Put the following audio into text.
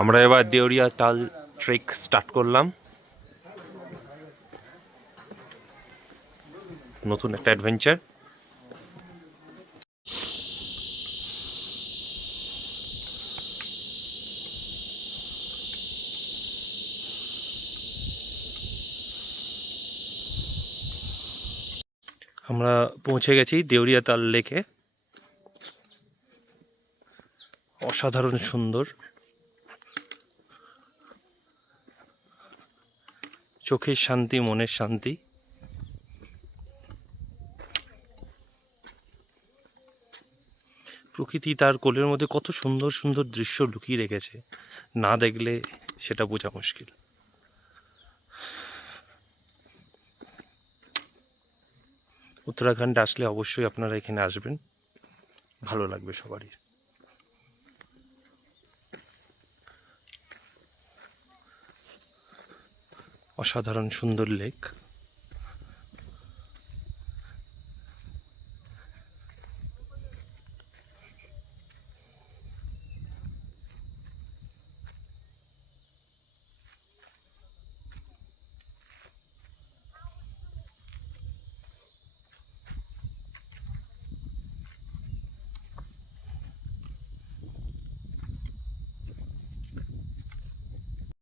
আমরা এবার দেওরিয়া তাল ট্রেক স্টার্ট করলাম। নতুন একটা অ্যাডভেঞ্চার। আমরা পৌঁছে গেছি দেওরিয়া তাল লেকে। অসাধারণ সুন্দর, চোখের শান্তি, মনের শান্তি। প্রকৃতি তার কোলের মধ্যে কত সুন্দর সুন্দর দৃশ্য লুকিয়ে রেখেছে, না দেখলে সেটা বোঝা মুশকিল। উত্তরাখণ্ডে আসলে অবশ্যই আপনারা এখানে আসবেন, ভালো লাগবে সবারই। অসাধারণ সুন্দর লেক।